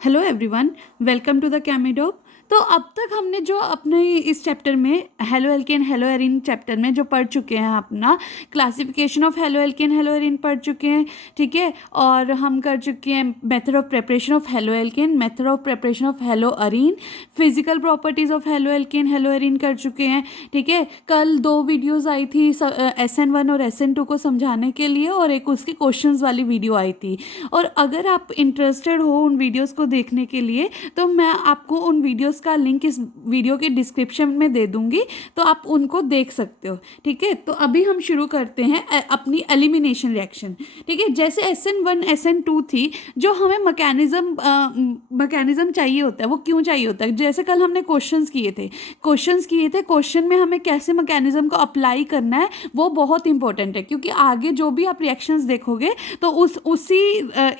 Hello everyone, welcome to the Chemidope. तो अब तक हमने जो अपने इस चैप्टर में haloalkane haloarene chapter में जो पढ़ चुके हैं, अपना classification of haloalkane haloarene पढ़ चुके हैं, ठीक है। और हम कर चुके हैं method of preparation of halo alkane, method of preparation of hello Areen, physical properties of haloalkane hello Erin कर चुके हैं, ठीक है। कल 2 वीडियोज़ आई थी SN1 और SN2 को समझाने के लिए, और एक उसकी क्वेश्चंस वाली वीडियो आई थी। और अगर आप इंटरेस्टेड हो उन वीडियोज़ को देखने के लिए, तो मैं आपको उन वीडियोज़ का लिंक इस वीडियो के डिस्क्रिप्शन में दे दूंगी, तो आप उनको देख सकते हो, ठीक है। तो अभी हम शुरू करते हैं अपनी एलिमिनेशन रिएक्शन, ठीक है। जैसे SN1 SN2 थी, जो हमें मैकेनिज्म चाहिए होता है, वो क्यों चाहिए होता है? जैसे कल हमने क्वेश्चन किए थे, क्वेश्चन में हमें कैसे मैकेनिज्म को अप्लाई करना है वो बहुत इंपॉर्टेंट है, क्योंकि आगे जो भी आप रिएक्शंस देखोगे तो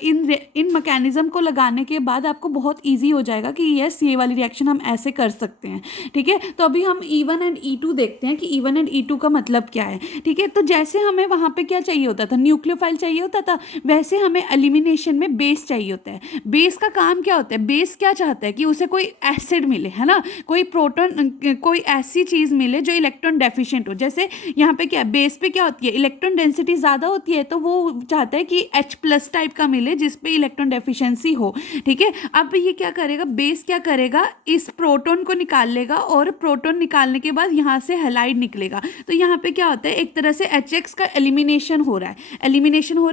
इन मैकेनिज्म को लगाने के बाद आपको बहुत ईजी हो जाएगा कि यस, ये वाली रिएक्शन हम ऐसे कर सकते हैं, ठीक है। तो अभी हम E1 एंड E2 देखते हैं कि E1 एंड E2 का मतलब क्या है, ठीक है। तो जैसे हमें वहाँ पे क्या चाहिए होता था, न्यूक्लियोफाइल चाहिए होता था, वैसे हमें एलिमिनेशन में बेस चाहिए होता है। बेस का काम क्या होता है? बेस क्या चाहता है कि उसे कोई एसिड मिले, है ना, कोई प्रोटॉन, कोई ऐसी चीज़ मिले जो इलेक्ट्रॉन डेफिशिएंट हो। जैसे यहाँ पे क्या, बेस पे क्या होती है, इलेक्ट्रॉन डेंसिटी ज़्यादा होती है, तो वो चाहता है कि H+ टाइप का मिले जिसपे इलेक्ट्रॉन डेफिशिएंसी हो, ठीक है। अब ये क्या करेगा, बेस क्या करेगा, इस प्रोटॉन को निकाल लेगा, और प्रोटॉन निकालने के बाद यहाँ से हैलाइड निकलेगा। तो यहाँ पे क्या होता है, एक तरह से HX का एलिमिनेशन हो रहा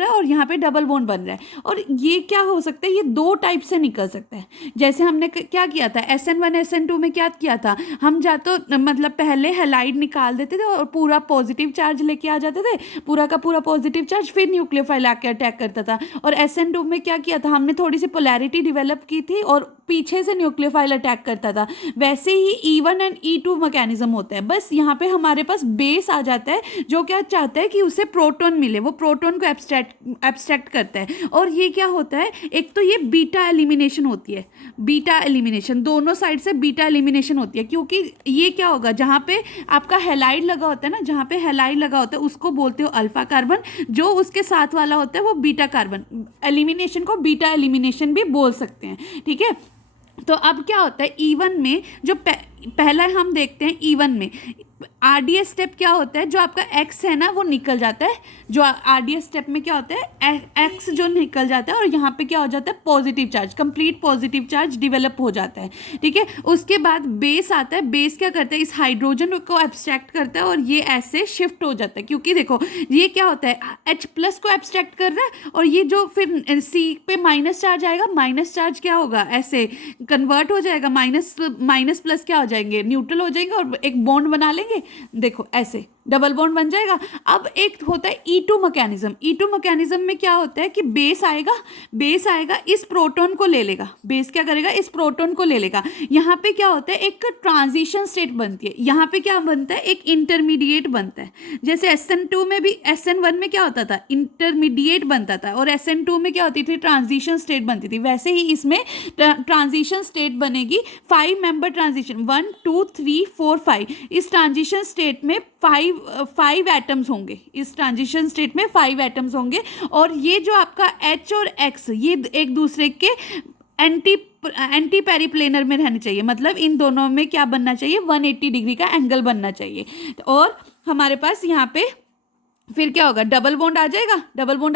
है, और यहाँ पे डबल बॉन्ड बन रहा है। और ये क्या हो सकता है, ये 2 टाइप से निकल सकता है। जैसे हमने क्या किया था SN1 SN2 में, क्या किया था हम, जा तो मतलब पहले हैलाइड निकाल देते थे और पूरा पॉजिटिव चार्ज लेके आ जाते थे, पूरा का पूरा पॉजिटिव चार्ज, फिर न्यूक्लियोफाइल आके अटैक करता था। और SN2 में क्या किया था, हमने थोड़ी सी पोलैरिटी डेवलप की थी और पीछे से न्यूक्लियोफाइल अटैक करता था। वैसे ही E1 एंड E2 मैकेनिज्म होता है, बस यहाँ पे हमारे पास बेस आ जाता है जो क्या चाहता है कि उसे प्रोटॉन मिले, वो प्रोटॉन को एब्स्ट्रैक्ट करता है। और ये क्या होता है, एक तो ये बीटा एलिमिनेशन होती है, बीटा एलिमिनेशन, दोनों साइड से बीटा एलिमिनेशन होती है। क्योंकि ये क्या होगा, जहाँ पे आपका हैलाइड लगा होता है ना, जहाँ पे हैलाइड लगा होता है उसको बोलते हो अल्फा कार्बन, जो उसके साथ वाला होता है वो बीटा कार्बन। एलिमिनेशन को बीटा एलिमिनेशन भी बोल सकते हैं, ठीक है। तो अब क्या होता है E1 में, जो पहला हम देखते हैं E1 में RDS स्टेप क्या होता है, जो आपका X है ना वो निकल जाता है। जो RDS स्टेप में क्या होता है, X जो निकल जाता है, और यहाँ पे क्या हो जाता है, positive charge, complete positive charge develop हो जाता है, ठीक है। उसके बाद बेस आता है, बेस क्या करता है, इस हाइड्रोजन को एब्स्ट्रैक्ट करता है, और ये ऐसे शिफ्ट हो जाता है। क्योंकि देखो ये क्या होता है, H+ को एब्स्ट्रैक्ट कर रहा है, और ये जो फिर C पे माइनस चार्ज आएगा, माइनस चार्ज क्या होगा, ऐसे कन्वर्ट हो जाएगा, माइनस प्लस क्या हो जाएंगे, न्यूट्रल हो जाएंगे, और एक बॉन्ड बना लेंगे, देखो ऐसे डबल बॉन्ड बन जाएगा। अब एक होता है E2 मैकेनिज्म। E2 मैकेनिज्म में क्या होता है कि बेस आएगा इस प्रोटॉन को ले लेगा, बेस क्या करेगा, इस प्रोटॉन को ले लेगा। यहाँ पे क्या होता है, एक ट्रांजिशन स्टेट बनती है, यहाँ पे क्या बनता है, एक इंटरमीडिएट बनता है। जैसे SN2 में भी, SN1 में क्या होता था, इंटरमीडिएट बनता था, और SN2 में क्या होती थी, ट्रांजिशन स्टेट बनती थी। वैसे ही इसमें ट्रांजिशन स्टेट बनेगी, 5 मेंबर ट्रांजिशन, 1 2 3 4 5। इस ट्रांजिशन स्टेट में 5 एटम्स होंगे, इस ट्रांजिशन स्टेट में 5 एटम्स होंगे। और ये जो आपका H और X, ये एक दूसरे के एंटी पेरिप्लेनर में रहने चाहिए, मतलब इन दोनों में क्या बनना चाहिए, 180 डिग्री का एंगल बनना चाहिए। और हमारे पास यहाँ पे फिर क्या होगा, डबल बॉन्ड आ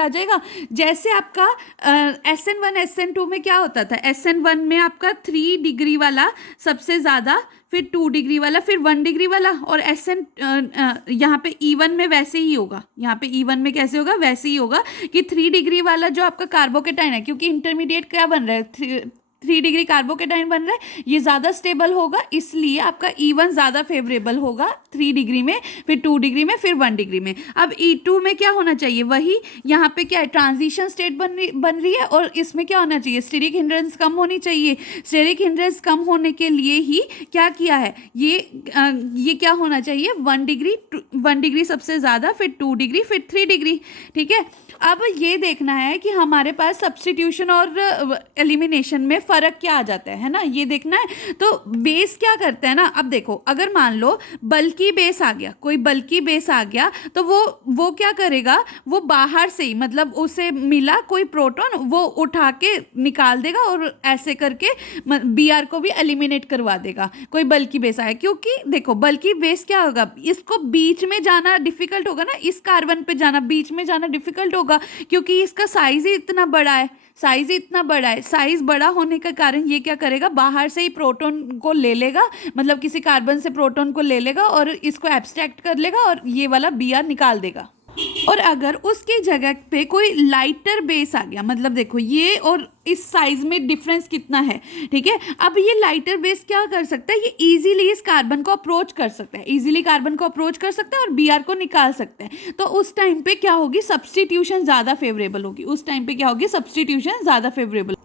जाएगा। जैसे आपका SN1 SN2 में क्या होता था, SN1 में आपका 3 डिग्री वाला सबसे ज़्यादा, फिर 2 डिग्री वाला, फिर 1 डिग्री वाला। और यहाँ पे E1 में वैसे ही होगा, यहाँ पे E1 में कैसे होगा, वैसे ही होगा कि 3 डिग्री वाला जो आपका कार्बोकेटाइन है, क्योंकि इंटरमीडिएट क्या बन रहा है, 3 डिग्री कार्बोकेटाइन बन रहा है, ये ज़्यादा स्टेबल होगा, इसलिए आपका E1 ज़्यादा फेवरेबल होगा 3 डिग्री में, फिर 2 डिग्री में, फिर 1 डिग्री में। अब E2 में क्या होना चाहिए, वही यहाँ पे क्या है, ट्रांजिशन स्टेट बन रही है, और इसमें क्या होना चाहिए, स्टेरिक हिंड्रेंस कम होनी चाहिए। स्टेरिक हिंड्रेंस कम होने के लिए ही क्या किया है, ये क्या होना चाहिए, 1 डिग्री सबसे ज़्यादा, फिर 2 डिग्री, फिर 3 डिग्री, ठीक है। अब ये देखना है कि हमारे पास सब्स्टिट्यूशन और एलिमिनेशन में फ़र्क क्या आ जाता है ना, ये देखना है। तो बेस क्या करते हैं ना, अब देखो अगर मान लो बल्कि बेस आ गया, कोई बल्की बेस आ गया, तो वो क्या करेगा, वो बाहर से ही मतलब उसे मिला कोई प्रोटॉन, वो उठा के निकाल देगा और ऐसे करके Br को भी एलिमिनेट करवा देगा, कोई बल्कि बेस आया। क्योंकि देखो बल्कि बेस क्या होगा, इसको बीच में जाना डिफिकल्ट होगा ना, इस कार्बन पे जाना, बीच में जाना डिफिकल्ट होगा, क्योंकि इसका साइज ही इतना बड़ा है, साइज ही इतना बड़ा है। साइज बड़ा होने के कारण ये क्या करेगा, बाहर से ही प्रोटॉन को ले लेगा, मतलब किसी कार्बन से प्रोटॉन को ले लेगा और इसको एब्स्ट्रैक्ट कर लेगा और ये वाला Br निकाल देगा। और अगर उसकी जगह पे कोई लाइटर बेस आ गया, मतलब देखो ये और इस साइज में डिफरेंस कितना है, ठीक है। अब ये लाइटर बेस क्या कर सकता है, ये इजीली इस कार्बन को अप्रोच कर सकता है, इजीली कार्बन को अप्रोच कर सकता है और Br को निकाल सकते हैं। तो उस टाइम पे क्या होगी, सब्स्टिट्यूशन ज़्यादा फेवरेबल होगी, उस टाइम पे क्या होगी, सब्स्टिट्यूशन ज़्यादा फेवरेबल।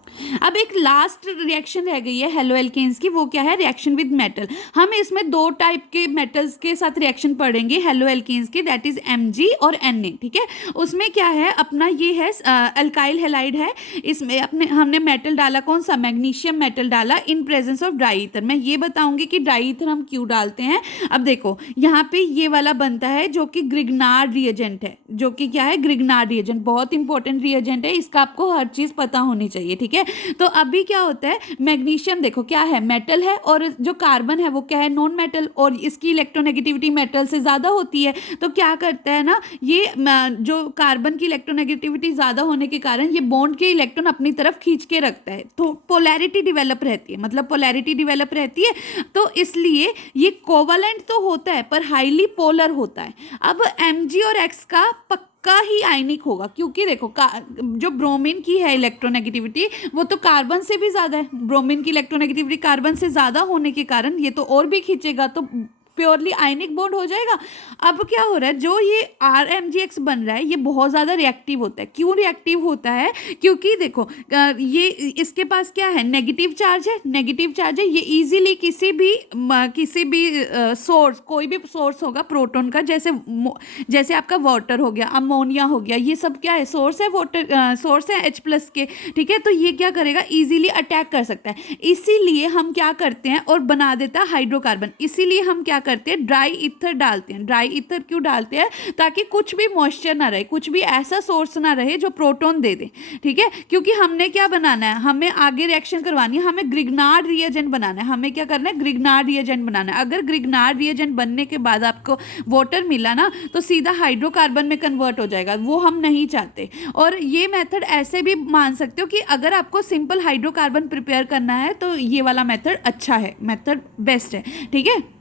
अब एक लास्ट रिएक्शन रह गई है हेलो एल्केन्स की, वो क्या है, रिएक्शन विद मेटल। हम इसमें दो टाइप के मेटल्स के साथ रिएक्शन पढ़ेंगे हेलो एल्केन्स के, दैट इज Mg और Na, ठीक है। उसमें क्या है अपना, ये है अल्काइल हैलाइड है, इसमें अपने हमने मेटल डाला, कौन सा, मैग्नीशियम मेटल डाला in presence of dry ether. मैं ये बताऊंगी कि ड्राई ईथर हम क्यों डालते हैं। अब देखो यहाँ पे ये वाला बनता है जो कि ग्रिग्नार्ड रिएजेंट है, जो कि क्या है, ग्रिग्नार्ड रिएजेंट, बहुत इंपॉर्टेंट रिएजेंट है, इसका आपको हर चीज़ पता होनी चाहिए, ठीक है। तो अभी क्या होता है, मैग्नीशियम देखो क्या है, मेटल है, और जो कार्बन है वो क्या है, नॉन मेटल, और इसकी इलेक्ट्रोनेगेटिविटी मेटल से ज़्यादा होती है। तो क्या करता है ना, ये जो कार्बन की इलेक्ट्रोनेगेटिविटी ज़्यादा होने के कारण ये बॉन्ड के इलेक्ट्रॉन अपनी तरफ खींच के रखता है, तो पोलैरिटी डेवलप रहती है, मतलब पोलैरिटी डेवलप रहती है। तो इसलिए ये कोवलेंट तो होता है पर हाईली पोलर होता है। अब Mg और X का का ही आयनिक होगा, क्योंकि देखो जो ब्रोमीन की है इलेक्ट्रोनेगेटिविटी वो तो कार्बन से भी ज़्यादा है, ब्रोमीन की इलेक्ट्रोनेगेटिविटी कार्बन से ज़्यादा होने के कारण ये तो और भी खींचेगा, तो प्योरली आयनिक बॉन्ड हो जाएगा। अब क्या हो रहा है, जो ये RMgX बन रहा है ये बहुत ज़्यादा रिएक्टिव होता है। क्यों रिएक्टिव होता है, क्योंकि देखो ये इसके पास क्या है, नेगेटिव चार्ज है, नेगेटिव चार्ज है, ये इजीली किसी भी सोर्स, कोई भी सोर्स होगा प्रोटॉन का, जैसे आपका वाटर हो गया, अमोनिया हो गया, ये सब क्या है, सोर्स है, वाटर सोर्स है H+ के, ठीक है। तो ये क्या करेगा, इजीली अटैक कर सकता है, इसीलिए हम क्या करते हैं और बना देता है हाइड्रोकार्बन। इसीलिए हम क्या करते हैं, ड्राई ईथर डालते हैं। ड्राई ईथर क्यों डालते हैं, ताकि कुछ भी मॉइस्चर ना रहे, कुछ भी ऐसा सोर्स ना रहे जो प्रोटॉन दे दे, ठीक है। क्योंकि हमने क्या बनाना है, हमें आगे रिएक्शन करवानी है, हमें ग्रिग्नार्ड रिएजेंट बनाना है, हमें क्या करना है, ग्रिग्नार्ड रिएजेंट बनाना है। अगर ग्रिग्नार्ड रिएजेंट बनने के बाद आपको वाटर मिला ना, तो सीधा हाइड्रोकार्बन में कन्वर्ट हो जाएगा, वो हम नहीं चाहते। और ये मेथड ऐसे भी मान सकते हो कि अगर आपको सिंपल हाइड्रोकार्बन प्रिपेयर करना है तो ये वाला मेथड अच्छा है, मेथड बेस्ट है, ठीक है।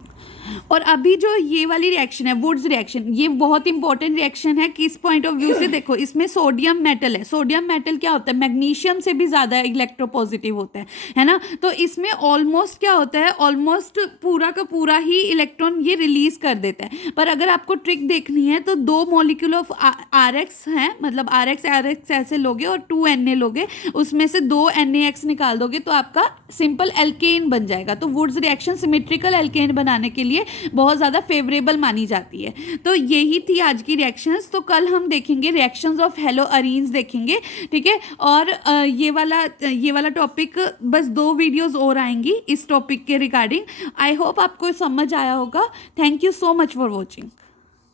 और अभी जो ये वाली रिएक्शन है, वुड्स रिएक्शन, ये बहुत इंपॉर्टेंट रिएक्शन है। किस पॉइंट ऑफ व्यू से, देखो इसमें सोडियम मेटल है, सोडियम मेटल क्या होता है, मैग्नीशियम से भी ज़्यादा इलेक्ट्रोपॉजिटिव होता है ना। तो इसमें ऑलमोस्ट क्या होता है, ऑलमोस्ट पूरा का पूरा ही इलेक्ट्रॉन ये रिलीज कर देता है। पर अगर आपको ट्रिक देखनी है तो 2 मॉलिक्यूल ऑफ RX हैं, मतलब RX ऐसे लोगे और 2 Na लोगे, उसमें से 2 NaX निकाल दोगे तो आपका सिंपल एल्केन बन जाएगा। तो वुड्स रिएक्शन सिमेट्रिकल एल्केन बनाने के लिए बहुत ज़्यादा फेवरेबल मानी जाती है। तो यही थी आज की रिएक्शंस। तो कल हम देखेंगे रिएक्शंस ऑफ हेलो अरीन्स देखेंगे, ठीक है। और ये वाला टॉपिक बस 2 वीडियोस और आएंगी इस टॉपिक के रिगार्डिंग। आई होप आपको समझ आया होगा। Thank you so much for watching.